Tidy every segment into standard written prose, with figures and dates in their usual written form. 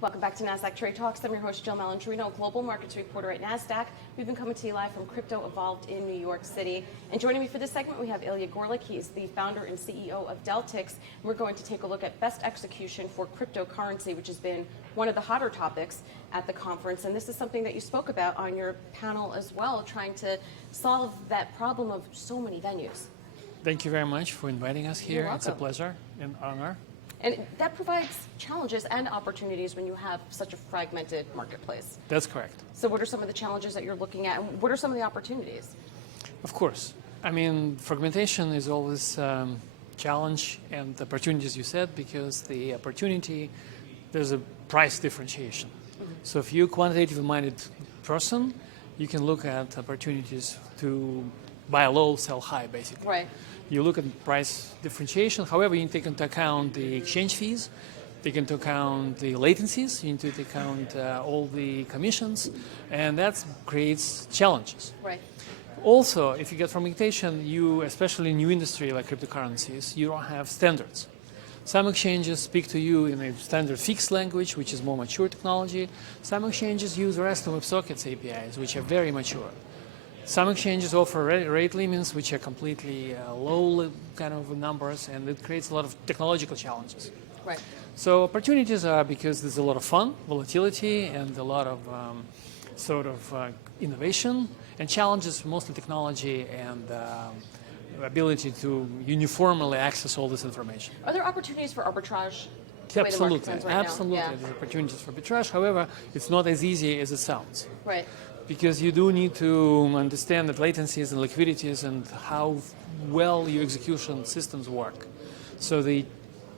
Welcome back to Nasdaq Trade Talks. I'm your host, Jill Malandrino, Global Markets Reporter at Nasdaq. We've been coming to you live from Crypto Evolved in New York City. And joining me for this segment, we have Ilya Gorlik. He is the founder and CEO of Deltix. We're going to take a look at best execution for cryptocurrency, which has been one of the hotter topics at the conference. And this is something that you spoke about on your panel as well, trying to solve that problem of so many venues. Thank you very much for inviting us here. You're welcome. It's a pleasure and honor. And that provides challenges and opportunities when you have such a fragmented marketplace. That's correct. So what are some of the challenges that you're looking at, and what are some of the opportunities? Of course. I mean, fragmentation is always a challenge and opportunities, you said, because the opportunity, there's a price differentiation. Mm-hmm. So if you're a quantitatively minded person, you can look at opportunities to buy low, sell high, basically. Right. You look at price differentiation. However, you need to take into account the exchange fees, take into account the latencies, you need to take account all the commissions, and that creates challenges. Right. Also, if you get fragmentation, you, especially in new industry like cryptocurrencies, you don't have standards. Some exchanges speak to you in a standard fixed language, which is more mature technology. Some exchanges use REST and WebSockets APIs, which are very mature. Some exchanges offer rate limits, which are completely low kind of numbers, and it creates a lot of technological challenges. Right. So opportunities are because there's a lot of fun, volatility, and a lot of innovation, and challenges mostly technology and ability to uniformly access all this information. Are there opportunities for arbitrage? Absolutely, Right absolutely. now? Yeah. There's opportunities for arbitrage. However, it's not as easy as it sounds. Right. Because you do need to understand the latencies and liquidities and how well your execution systems work. So the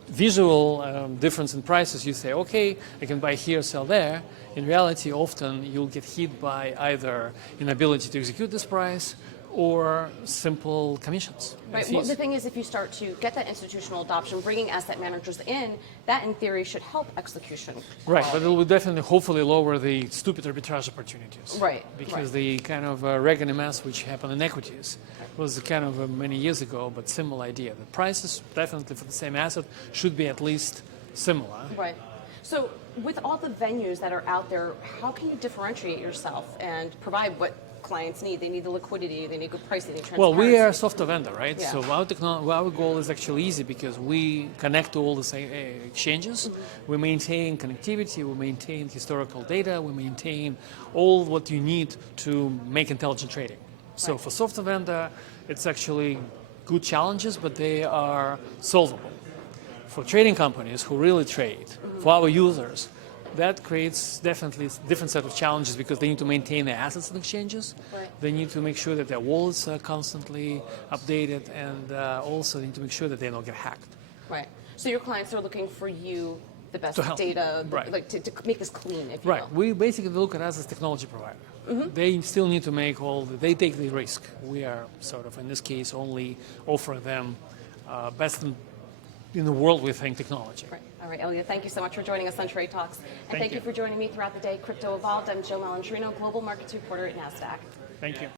visual difference in prices, you say, okay, I can buy here, sell there. In reality, often you'll get hit by either inability to execute this price or simple commissions. Right. Well, the thing is, if you start to get that institutional adoption, bringing asset managers in, that in theory should help execution. Right, but it will definitely, hopefully, lower the stupid arbitrage opportunities. Right. Because the kind of reg and MS which happened in equities was kind of many years ago, but similar idea. The prices, definitely for the same asset, should be at least similar. Right. So with all the venues that are out there, how can you differentiate yourself and provide what clients need? They need the liquidity, they need good pricing, they need transparency. Well, we are a software vendor, right? Yeah. So our goal is actually easy because we connect to all the exchanges. Mm-hmm. We maintain connectivity, we maintain historical data, we maintain all what you need to make intelligent trading. So for software vendor, it's actually good challenges, but they are solvable. For trading companies who really trade, for our users, that creates definitely a different set of challenges because they need to maintain their assets in exchanges. Right. They need to make sure that their wallets are constantly updated, and also they need to make sure that they don't get hacked. Right. So your clients are looking for you, the best To help. data, Right. like to make this clean, if you Right. will. We basically look at us as technology provider. Mm-hmm. They still need to make they take the risk. We are sort of, in this case, only offer them best in the world, we think, technology. Right. All right, Ilya, thank you so much for joining us on Trade Talks. And thank you for joining me throughout the day. Crypto Evolved. I'm Jill Malandrino, Global Markets Reporter at Nasdaq. Thank you.